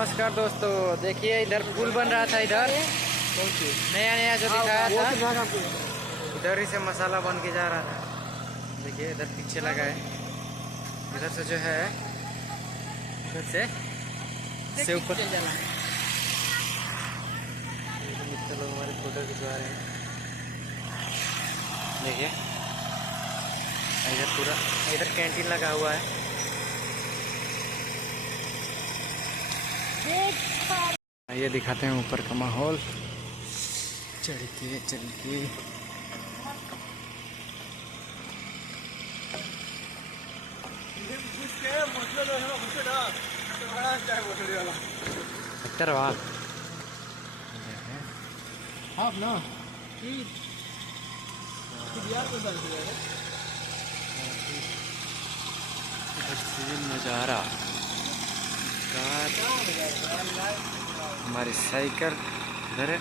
नमस्कार दोस्तों, देखिए इधर पुल बन रहा था। इधर नया नया जो दिखाया था, इधर ही से मसाला बन के जा रहा था। देखिए इधर पीछे लगा है, इधर से जो है, इधर से ऊपर मित्र लोग हमारे फोटो खिंचवा रहे हैं। देखिए इधर पूरा, इधर कैंटीन लगा हुआ है। ये दिखाते हैं ऊपर का माहौल। चल के नजारा, हमारी साइकिल इधर है।